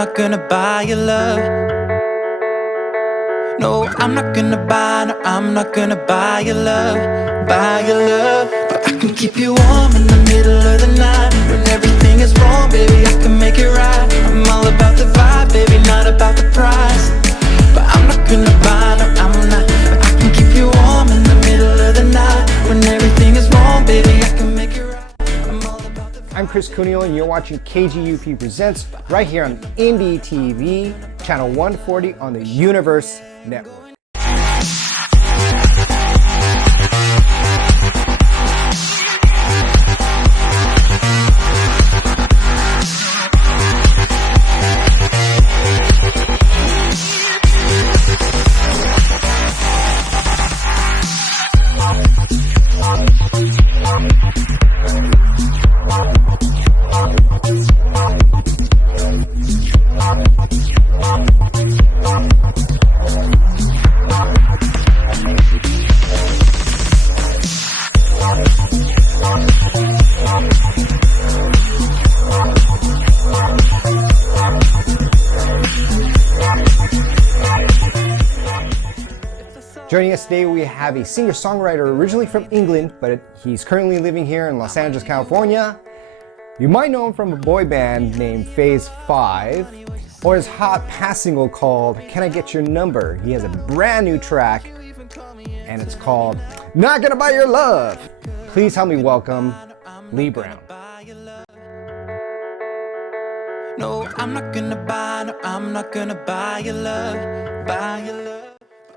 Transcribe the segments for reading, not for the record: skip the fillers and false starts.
not gonna buy your love. No, I'm not gonna buy, no, I'm not gonna buy your love, buy your love. But I can keep you warm in the middle of the night. When everything is wrong, baby, I can make it right. I'm all about the vibe, baby, not about the price. But I'm not gonna buy, no, I'm not. But I can keep you warm in the middle of the night. When everything is wrong, baby, I can make it right. I'm Chris Cuneo and you're watching KGUP Presents right here on Indie TV, channel 140 on the Universe Network. Joining us today, we have a singer-songwriter originally from England, but he's currently living here in Los Angeles, California. You might know him from a boy band named Phase 5, or his hot past single called Can I Get Your Number? He has a brand new track, and it's called Not Gonna Buy Your Love. Please help me welcome Lee Brown. No, I'm not gonna buy, no, I'm not gonna buy your love, buy your love.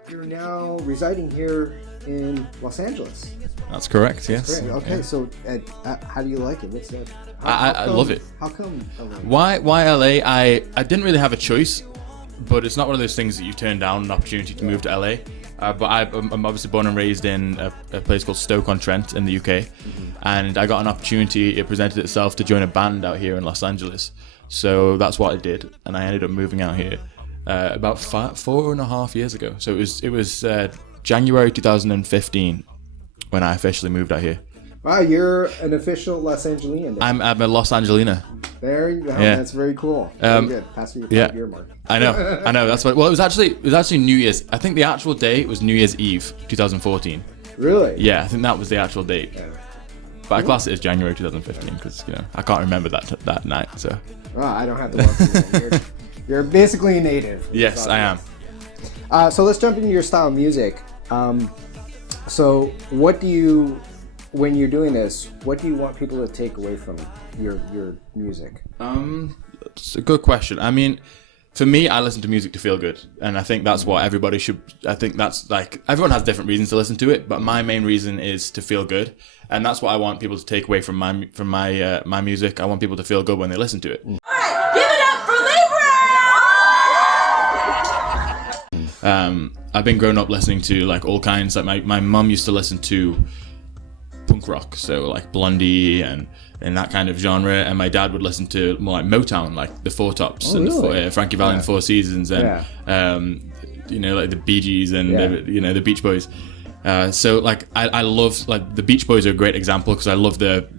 You're now residing here in Los Angeles. That's correct, yes. Correct. Okay, yeah. So how do you like it? What's that? I love it. How come LA? Why LA? I didn't really have a choice, but it's not one of those things that you turn down an opportunity to move to LA. But I'm obviously born and raised in a place called Stoke-on-Trent in the UK, and I got an opportunity. It presented itself to join a band out here in Los Angeles. So that's what I did, and I ended up moving out here about 4.5 years ago. So it was January 2015 when I officially moved out here. Wow, you're an official Los Angelian. I'm a Los Angelina. There you go. Yeah. That's very cool. Very good. Passing your 5-year mark. I know. That's what. Well, it was actually New Year's. I think the actual date was New Year's Eve, 2014. Really? Yeah, I think that was the actual date. Yeah. But I class it as January 2015 because I can't remember that night. So. Well, I don't have to walk through. You're basically a native. Yes, I am. So let's jump into your style of music. So what do you, when you're doing this, what do you want people to take away from your music? It's a good question. I mean, for me, I listen to music to feel good, and I think that's what everybody should. I think that's like everyone has different reasons to listen to it, but my main reason is to feel good, and that's what I want people to take away from my music. I want people to feel good when they listen to it. I've been growing up listening to like all kinds. Like my mum used to listen to punk rock, so like Blondie and that kind of genre, and my dad would listen to more like Motown, like the Four Tops and really? Frankie Valli and the Four Seasons, and like the Bee Gees and the Beach Boys. So like I love, like, the Beach Boys are a great example because I love the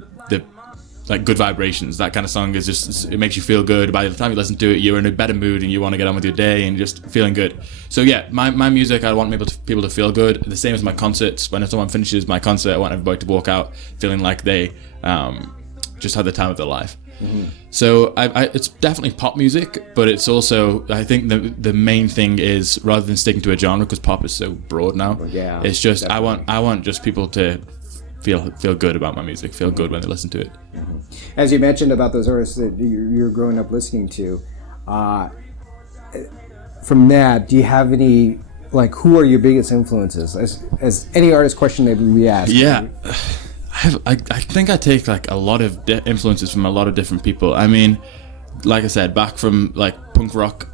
like Good Vibrations. That kind of song is just, it makes you feel good. By the time you listen to it, you're in a better mood and you want to get on with your day and just feeling good. So yeah, my music, I want people to feel good. The same as my concerts. When someone finishes my concert, I want everybody to walk out feeling like they just had the time of their life. Mm-hmm. So it's definitely pop music, but it's also, I think the main thing is, rather than sticking to a genre, because pop is so broad now, it's just definitely. I want just people to feel good about my music, feel good when they listen to it. Mm-hmm. As you mentioned about those artists that you're growing up listening to, from that, do you have any, like, who are your biggest influences? As any artist question that we ask. Yeah, I think I take like a lot of influences from a lot of different people. I mean, like I said, back from like punk rock,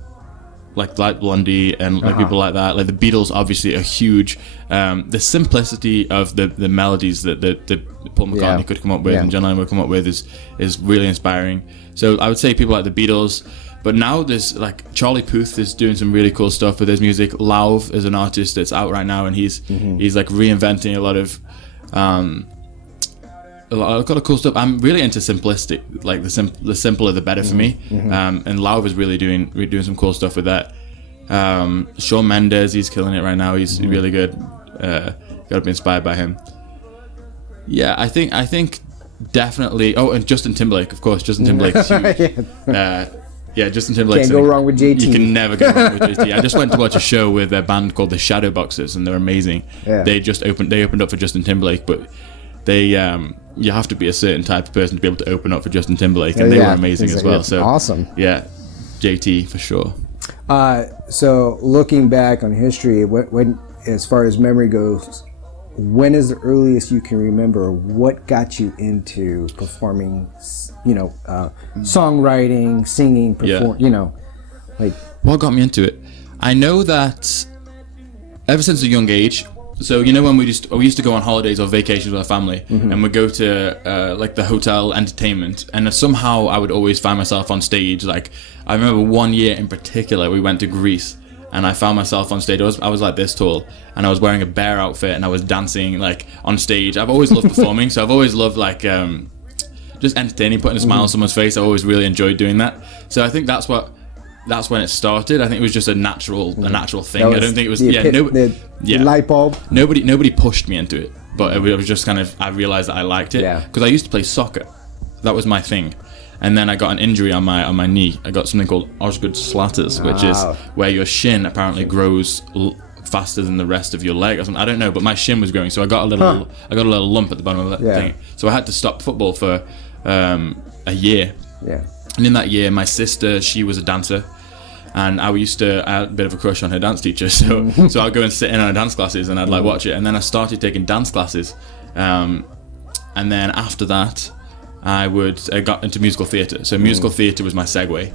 like Blondie and like people like that. Like the Beatles, obviously a huge. The simplicity of the melodies that Paul McCartney could come up with and John Lennon would come up with is really inspiring. So I would say people like the Beatles. But now there's like Charlie Puth is doing some really cool stuff with his music. Lauv is an artist that's out right now, and he's like reinventing a lot of a lot of cool stuff. I'm really into simplistic, like the simpler the better for me. And Lauv is really doing some cool stuff with that. Shawn Mendes, he's killing it right now. He's really good. Got to be inspired by him. Yeah, I think definitely. Oh, and Justin Timberlake, of course. Justin Timberlake's huge. Justin Timberlake. Can't go wrong with JT. You can never go wrong with JT. I just went to watch a show with a band called the Shadowboxers, and they're amazing. Yeah. They opened up for Justin Timberlake, but they you have to be a certain type of person to be able to open up for Justin Timberlake, and they were amazing as well. So awesome. Yeah, JT for sure. So looking back on history, when as far as memory goes, when is the earliest you can remember what got you into performing, songwriting, singing, what got me into it? I know that ever since a young age. So when we used to go on holidays or vacations with our family, and we'd go to like the hotel entertainment, and somehow I would always find myself on stage. Like I remember one year in particular, we went to Greece, and I found myself on stage. I was like this tall, and I was wearing a bear outfit, and I was dancing like on stage. I've always loved performing, so I've always loved like just entertaining, putting a smile on someone's face. I always really enjoyed doing that. So I think that's when it started. I think it was just a natural thing. I don't think it was the light bulb. Nobody pushed me into it, but it was just kind of, I realized that I liked it because I used to play soccer. That was my thing. And then I got an injury on my knee. I got something called Osgood Slatters, which is where your shin apparently grows faster than the rest of your leg or something. I don't know, but my shin was growing, so I got a little lump at the bottom of that thing. So I had to stop football for a year. Yeah. And in that year, my sister, she was a dancer, and I had a bit of a crush on her dance teacher. So I'd go and sit in on her dance classes, and I'd like watch it. And then I started taking dance classes, and then after that, I got into musical theatre. So musical theatre was my segue.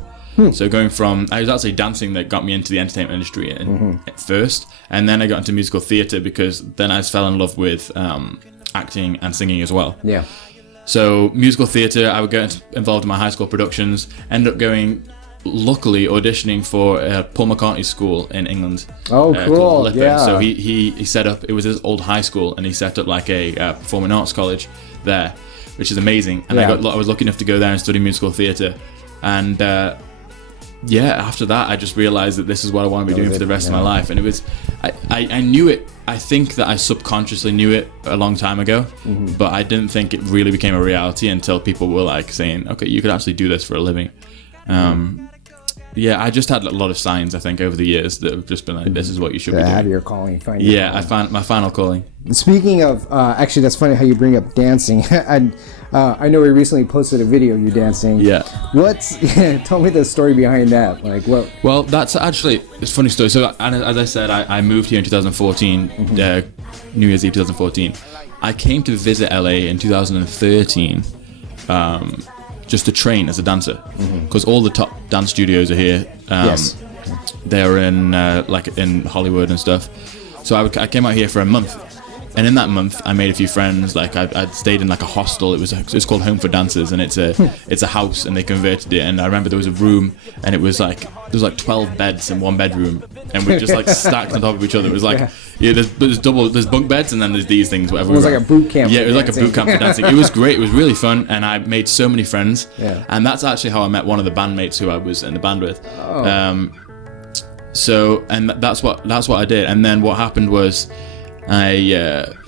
So going from, I was actually dancing that got me into the entertainment industry at first, and then I got into musical theatre because then I fell in love with acting and singing as well. Yeah. So musical theatre, I would get involved in my high school productions, end up luckily auditioning for Paul McCartney's school in England. Oh, cool. Yeah. So he set up, it was his old high school, and he set up like a performing arts college there, which is amazing. And I was lucky enough to go there and study musical theatre. And after that, I just realized that this is what I want to be doing for the rest of my life. And it was, I knew it. I think that I subconsciously knew it a long time ago, but I didn't think it really became a reality until people were like saying, okay, you could actually do this for a living. I just had a lot of signs, I think, over the years that have just been like, this is what you should be doing. Have your calling. I found my final calling. Speaking of, actually, that's funny how you bring up dancing. I know we recently posted a video of you dancing. Yeah. Tell me the story behind that. Like what? Well, that's actually, it's a funny story. So as I said, I moved here in 2014, New Year's Eve 2014. I came to visit LA in 2013. Just to train as a dancer, because all the top dance studios are here. Yes. They're in in Hollywood and stuff. So I came out here for a month, and in that month I made a few friends. Like I'd stayed in like a hostel. It's called Home for Dancers, and it's a house, and they converted it. And I remember there was a room, and there was like 12 beds in one bedroom, and we just like stacked on top of each other. It was like there's bunk beds, and then there's these things. Whatever. It was like a boot camp. Yeah, it was like a boot camp for dancing. It was great. It was really fun, and I made so many friends. Yeah. And that's actually how I met one of the bandmates who I was in the band with. Oh. That's what I did. And then what happened was I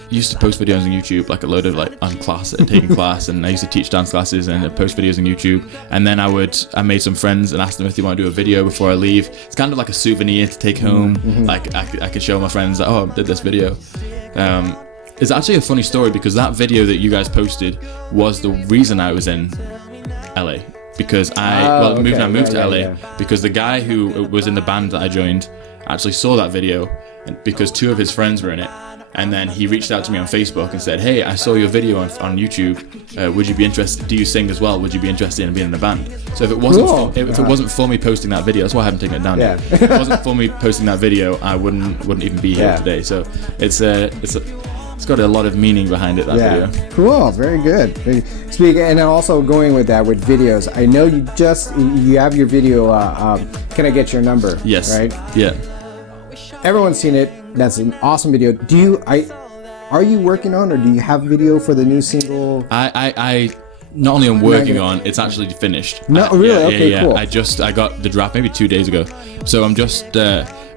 used to post videos on YouTube, like a load of on class, taking class, and I used to teach dance classes and post videos on YouTube. And then I made some friends and asked them if they want to do a video before I leave. It's kind of like a souvenir to take home. Like I could show my friends that, I did this video. It's actually a funny story because that video that you guys posted was the reason I was in LA. Because I moved to LA because the guy who was in the band that I joined actually saw that video, because two of his friends were in it. And then he reached out to me on Facebook and said, "Hey, I saw your video on YouTube. Would you be interested? Do you sing as well? Would you be interested in being in a band?" So if it wasn't for me posting that video, that's why I haven't taken it down yet. If it wasn't for me posting that video, I wouldn't even be here today. So it's got a lot of meaning behind it. That video. Cool. Very good. Speaking and also going with that with videos, I know you have your video. Can I get your number? Yes. Right. Yeah. Everyone's seen it. That's an awesome video. are you working on, or do you have video for the new single? I not only am working on, it's actually finished. No, really? Okay, cool. I got the draft maybe 2 days ago, so I'm just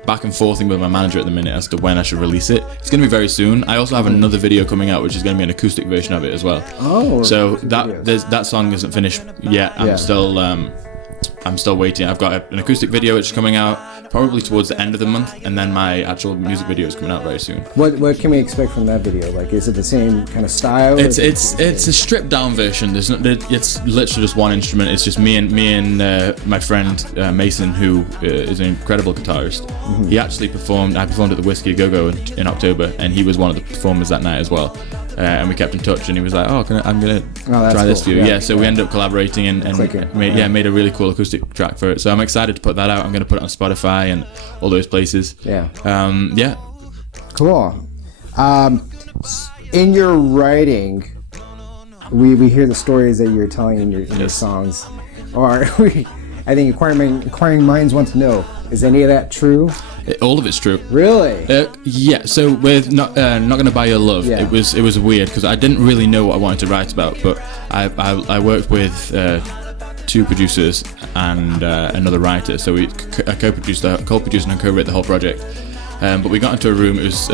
back and forthing with my manager at the minute as to when I should release it. It's going to be very soon. I also have another video coming out, which is going to be an acoustic version of it as well. Oh, so that song isn't finished yet. I'm still waiting. I've got an acoustic video which is coming out probably towards the end of the month, and then my actual music video is coming out very soon. What can we expect from that video? Like, is it the same kind of style? It's a stripped down version. It's literally just one instrument. It's just me and my friend Mason, who is an incredible guitarist. Mm-hmm. He actually performed. I performed at the Whiskey A Go Go in October, and he was one of the performers that night as well. And we kept in touch, and he was like, "Oh, I'm gonna try this for you." Yeah, so we ended up collaborating and made a really cool acoustic track for it. So I'm excited to put that out. I'm gonna put it on Spotify and all those places. Yeah. Cool. In your writing, we hear the stories that you're telling in your songs, or I think inquiring minds want to know: is any of that true? All of it's true. Really? Yeah. So with not gonna buy your love, it was weird because I didn't really know what I wanted to write about, but I worked with 2 producers and another writer, so we co-produced and co-wrote the whole project. But we got into a room. It was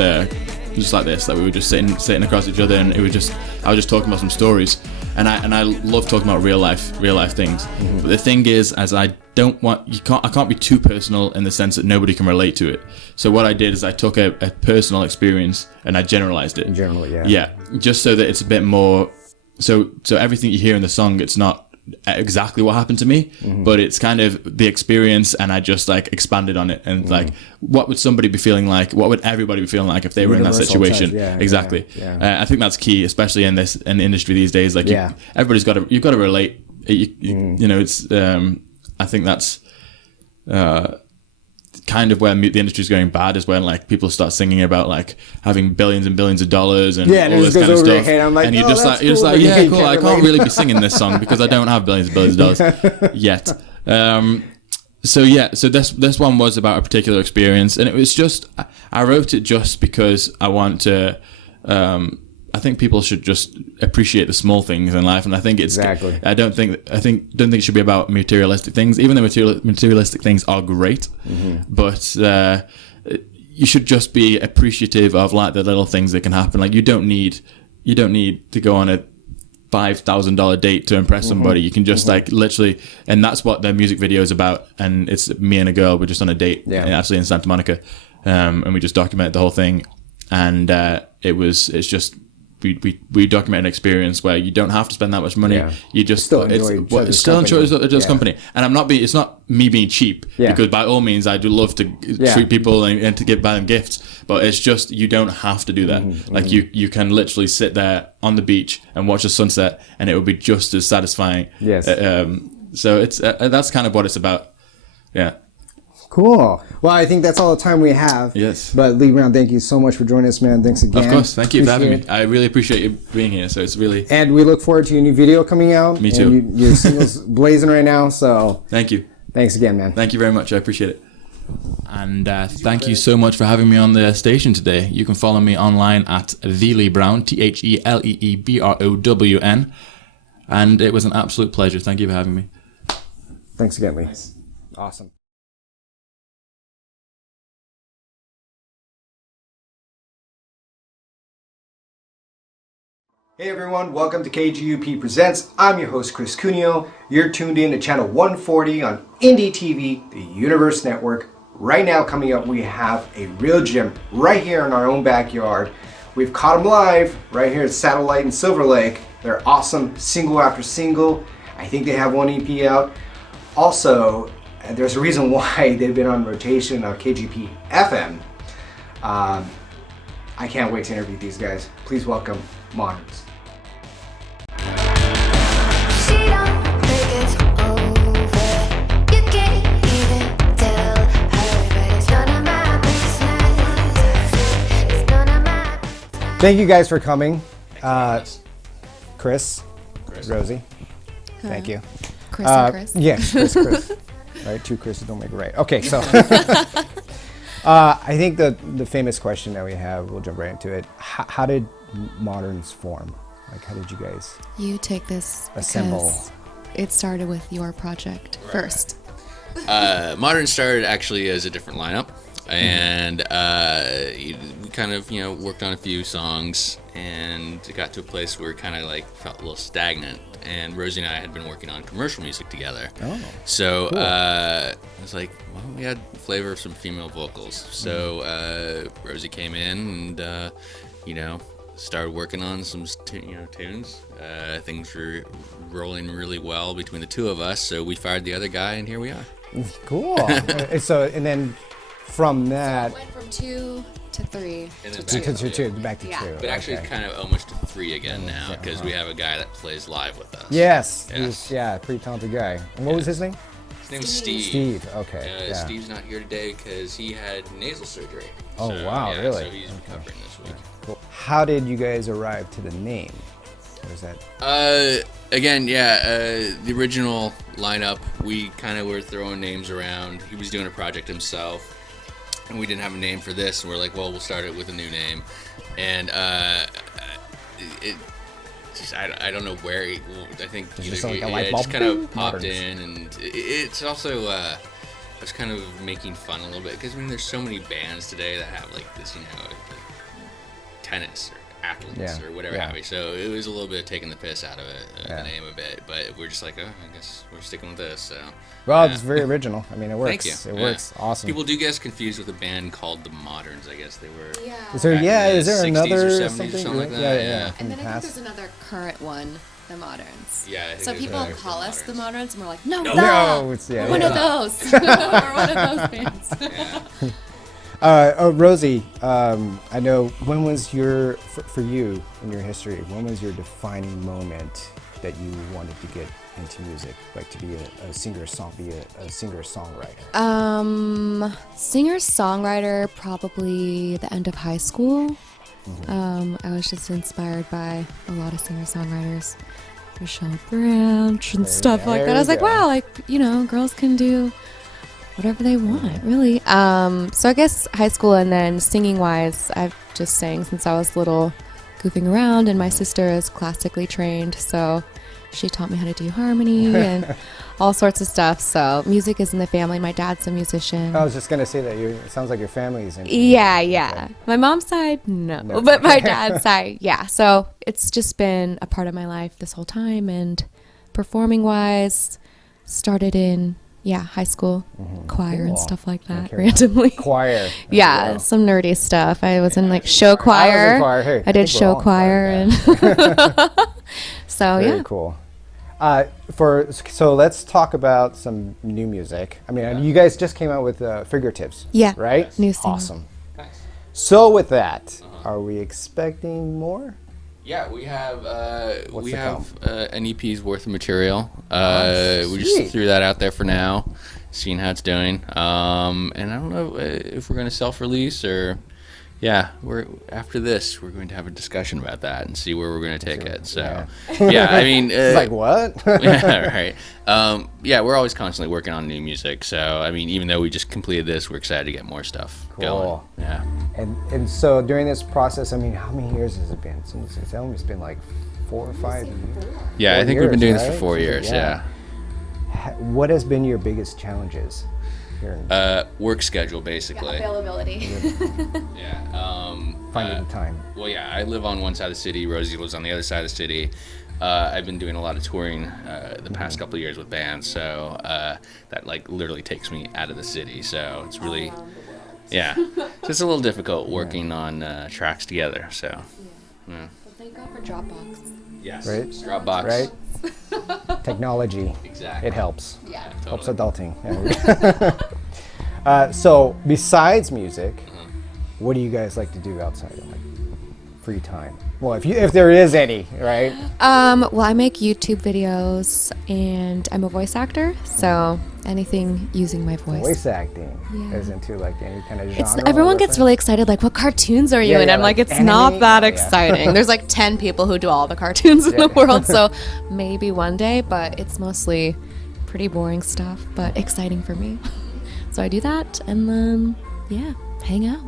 just like this, that we were just sitting across each other, and I was just talking about some stories, and I love talking about real life things. Mm-hmm. But the thing is, as I can't be too personal in the sense that nobody can relate to it. So what I did is I took a personal experience and I generalized it. Generally, yeah. Yeah, just so that it's a bit more. So everything you hear in the song, it's not exactly what happened to me, but it's kind of the experience, and I just like expanded on it, and like, what would somebody be feeling like? What would everybody be feeling like if they were in that situation? Exactly. I think that's key, especially in the industry these days. Like, you've got to relate. You know, it's. I think that's kind of where the industry is going bad, is when like people start singing about like having billions and billions of dollars and all this kind of stuff, and you're just like, yeah, cool. I can't really be singing this song because I don't have billions and billions of dollars yet. So this one was about a particular experience, and it was just, I wrote it just because I want to. I think people should just appreciate the small things in life, and I think it's exactly. I don't think it should be about materialistic things. Even though materialistic things are great, but you should just be appreciative of like the little things that can happen. Like you don't need to go on a $5,000 date to impress somebody. You can just like literally, and that's what the music video is about. And it's me and a girl. We're just on a date, actually in Santa Monica, and we just documented the whole thing. And it's just. We document an experience where you don't have to spend that much money. Yeah. You just still enjoy each other's company. And it's not me being cheap, because by all means I do love to treat people and to buy them gifts. But it's just, you don't have to do that. Like you can literally sit there on the beach and watch the sunset, and it will be just as satisfying. Yes. So it's that's kind of what it's about. Yeah. Cool. Well, I think that's all the time we have. Yes. But Lee Brown, thank you so much for joining us, man. Thanks again. Of course. Thank you for having me. I really appreciate you being here. So it's really... And we look forward to your new video coming out. Me too. And your single's blazing right now, so... Thank you. Thanks again, man. Thank you very much. I appreciate it. And thank you so much for having me on the station today. You can follow me online at TheLeeBrown, TheLeeBrown. And it was an absolute pleasure. Thank you for having me. Thanks again, Lee. Awesome. Hey everyone, welcome to KGUP Presents. I'm your host, Chris Cuneo. You're tuned in to channel 140 on Indie TV, the Universe Network. Right now coming up, we have a real gem right here in our own backyard. We've caught them live right here at Satellite in Silver Lake. They're awesome, single after single. I think they have one EP out. Also, there's a reason why they've been on rotation on KGUP FM. I can't wait to interview these guys. Please welcome Moderns. Thank you guys for coming. Chris, Rosie, thank you. Chris and Chris. Yes, Chris. Right, two Chris's don't make it right. Okay, so I think the famous question that we have, we'll jump right into it. How did Moderns form? Like, how did you guys You take this assemble? because it started with your project first. Modern started actually as a different lineup, and we kind of worked on a few songs, and it got to a place where it kind of like felt a little stagnant. And Rosie and I had been working on commercial music together. Oh, So cool. I was like, well, we had flavor of some female vocals. So Rosie came in and started working on some tunes. Things were rolling really well between the two of us, so we fired the other guy, and here we are. Cool. And then from that, Went from 2 to 3. And then back to Yeah. 2. But actually, okay. it's kind of almost to 3 again now, because we have a guy that plays live with us. Yes. Yes. He's, pretty talented guy. And what was his name? His name is Steve. Steve. Okay. Yeah. Steve's not here today because he had nasal surgery. Oh, wow, really? So he's recovering this week. Cool. How did you guys arrive to the name? What is that? The original lineup, we kind of were throwing names around. He was doing a project himself, and we didn't have a name for this, and we're like, well, we'll start it with a new name. And it just, I don't know where, I think Just like a light it bulb? just kind of popped Moderns. in, and it's also, I was kind of making fun a little bit, because there's so many bands today that have like this, like tennis or athletes or whatever have you. So it was a little bit of taking the piss out of it, the name a bit, but we're just like, oh, I guess we're sticking with this. So Well, it's very original. I mean, it works. Thank you. It works. Awesome. People do get us confused with a band called the Moderns. I guess they were. Yeah. Is there, back in the is there 60s or another 70s or something? something like that, Yeah. yeah. From And the then I think past. there's another current one, the Moderns. Yeah, I think So there's people another call for us the Moderns. Moderns, and we're like, no, No, it's we're one of those. We're one of those bands. Rosie, I know, when was for you in your history, when was your defining moment that you wanted to get into music, like to be a singer-songwriter? Singer-songwriter, probably the end of high school. I was just inspired by a lot of singer-songwriters, Michelle Branch and stuff like there that. I was you like, go. wow, girls can do whatever they want, really. So I guess high school, and then singing-wise, I've just sang since I was little, goofing around, and my sister is classically trained, so she taught me how to do harmony and all sorts of stuff. So music is in the family. My dad's a musician. I was just gonna say that it sounds like your family's in. Yeah. My mom's side, no. But my dad's side, yeah. So it's just been a part of my life this whole time. And performing-wise, started in, high school, choir and Cool. stuff like that, Okay. randomly. Choir. Yeah, Wow. some nerdy stuff. I was in like show choir. I was in choir. Hey, I did think we're all show in choir, and so Very yeah. cool. So let's talk about some new music. I mean, you guys just came out with Fingertips. Yeah. Right? New single. Awesome. So with that, are we expecting more? Yeah, we have What's to come? an EP's worth of material. We sweet. just threw that out there for now, seeing how it's doing. And I don't know if we're going to self-release or, after this we're going to have a discussion about that and see where we're going to take it. So, I mean, It's like what? yeah, right. We're always constantly working on new music. So, I mean, even though we just completed this, we're excited to get more stuff going. Cool. Yeah. And so during this process, I mean, how many years has it been? It's almost been like 4 or 5 years. Yeah, I 4 think we've been doing years, this for right? 4 years. Yeah. What has been your biggest challenges here in Work schedule, basically. Availability. Yeah. finding the time? Well, yeah, I live on one side of the city. Rosie lives on the other side of the city. I've been doing a lot of touring the past couple of years with bands, so that like literally takes me out of the city. So it's really, so it's a little difficult working on tracks together. So, yeah. Well, thank God for Dropbox. Yes. Right. Dropbox. Right? Technology. Exactly. It helps. Yeah. Helps Totally. adulting. Yeah. So besides music, what do you guys like to do outside of like free time? Well, if there is any, right? Well, I make YouTube videos, and I'm a voice actor, so anything using my voice. Voice acting Yeah. is into like any kind of genre. It's everyone gets really excited, like, what cartoons are you Yeah, in? yeah, I'm like, like it's not anime? that Yeah. exciting. There's like 10 people who do all the cartoons in the world, so maybe one day, but it's mostly pretty boring stuff, but exciting for me. So I do that, and then, hang out.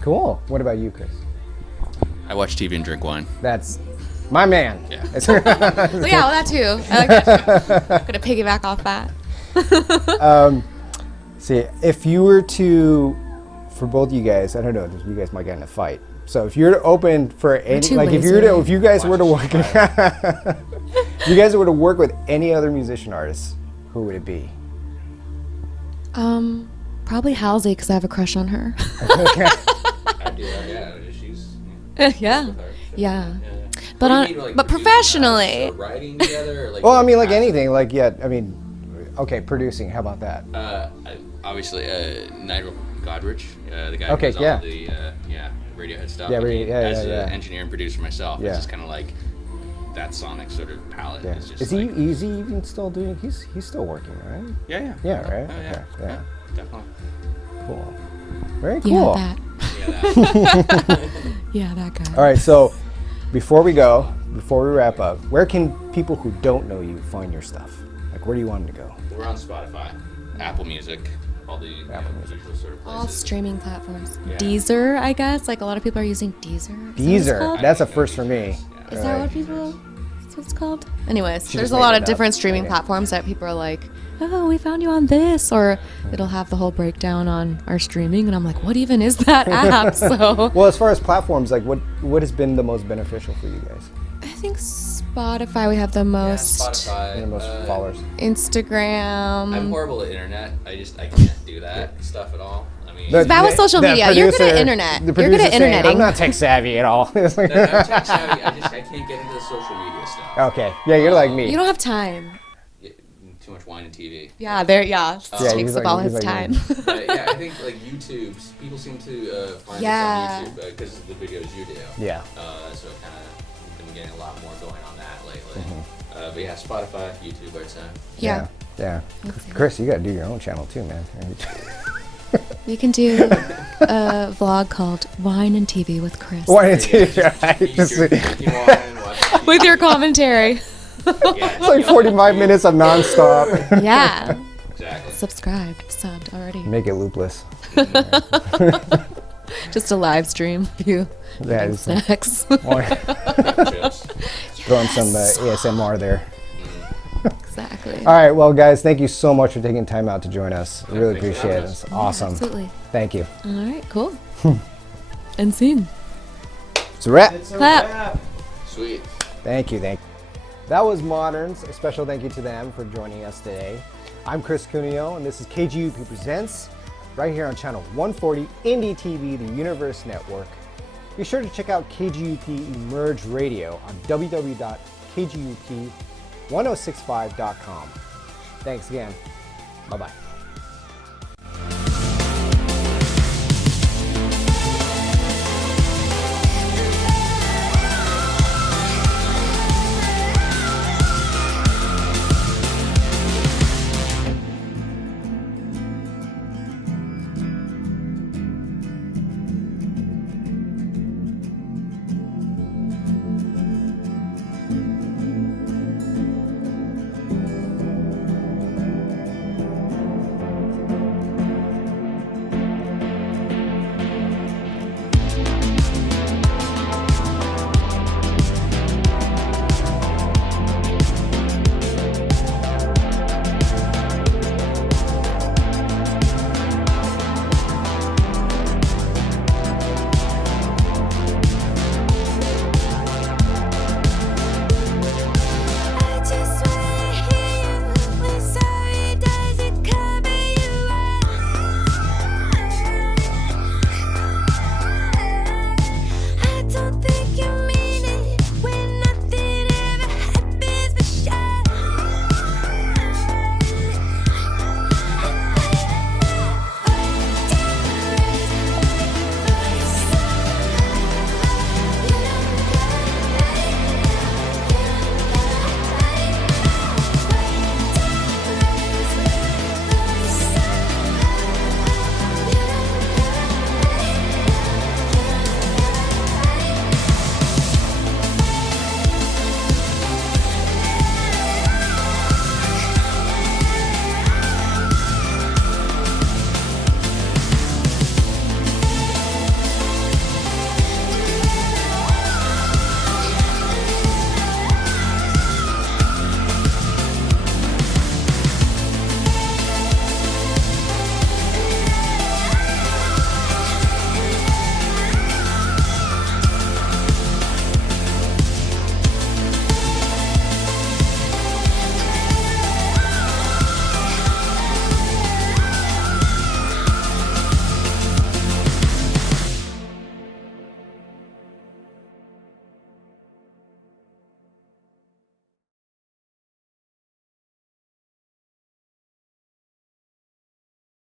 Cool. What about you, Chris? I watch TV and drink wine. That's my man. Yeah. Well, yeah, well, that too. I like that too. Gonna piggyback off that. See, if you were to, for both you guys, I don't know, you guys might get in a fight. So if you're to open for any, too like lazy. if you guys were to work, if you guys were to work with any other musician artists, who would it be? Probably Halsey, because I have a crush on her. I do. Yeah. She's. Yeah. But professionally. Writing together. Or like Well, I mean, like anything, like okay, producing. How about that? Obviously, Nigel Godrich, the guy Okay, who does yeah. all the Radiohead stuff. Yeah, I mean, as yeah. an engineer and producer myself, Yeah. it's just kind of like that sonic sort of palette. Yeah. Is just Is like, he easy even still doing? He's still working, right? Yeah. Yeah, right. Oh, yeah. Okay, yeah. Definitely. Cool. Very cool. Yeah, that. Yeah, that. Yeah, that guy. All right, so before we wrap up, where can people who don't know you find your stuff? Like, where do you want them to go? We're on Spotify, Apple Music, all the usual sort of places. All streaming platforms. Yeah. Deezer, I guess. Like a lot of people are using Deezer. Is that what it's Deezer. called? That's a first for me. Is that what people? That's what it's called. Anyways, She there's just a made lot it of up. different streaming Okay. platforms that people are like, oh, we found you on this, or it'll have the whole breakdown on our streaming, and I'm like, what even is that app? So Well, as far as platforms, like what has been the most beneficial for you guys? I think Spotify we have the most. Spotify. The most followers. Instagram. I'm horrible at internet. I can't do that stuff at all. I mean, The- It's bad with social the media. You're good at producer- internet. the You're good producer at saying, interneting. I'm not tech savvy at all. It's like- no, I'm tech savvy. I can't get into the social media stuff. Okay. Yeah, you're like me. You don't have time. Too much wine and TV. Yeah, there. Yeah, Yeah, takes he's up like- all he's his like time. But yeah, I think like YouTube, people seem to find Yeah. us on YouTube because of the videos you do. Yeah. So kind of been getting a lot more going on that lately. Mm-hmm. But yeah, Spotify, YouTube, I'd say. Yeah. Yeah. Chris, you got to do your own channel too, man. We can do a vlog called Wine and TV with Chris. Why didn't you? It's With your commentary. It's like 45 minutes of nonstop. Yeah. Exactly. Subscribed, subbed already. Make it loopless. Just a live stream. You Yeah, eating just snacks. Chips. throwing some ASMR there. Exactly. All right, well, guys, thank you so much for taking time out to join us. I really thanks for appreciate it. having us. It's awesome. Absolutely. Thank you. All right, cool. And scene. It's a wrap. Clap. Sweet. Thank you. That was Moderns. A special thank you to them for joining us today. I'm Chris Cuneo, and this is KGUP Presents, right here on channel 140, Indie TV, the Universe Network. Be sure to check out KGUP Emerge Radio on www.kgup1065.com. Thanks again. Bye-bye.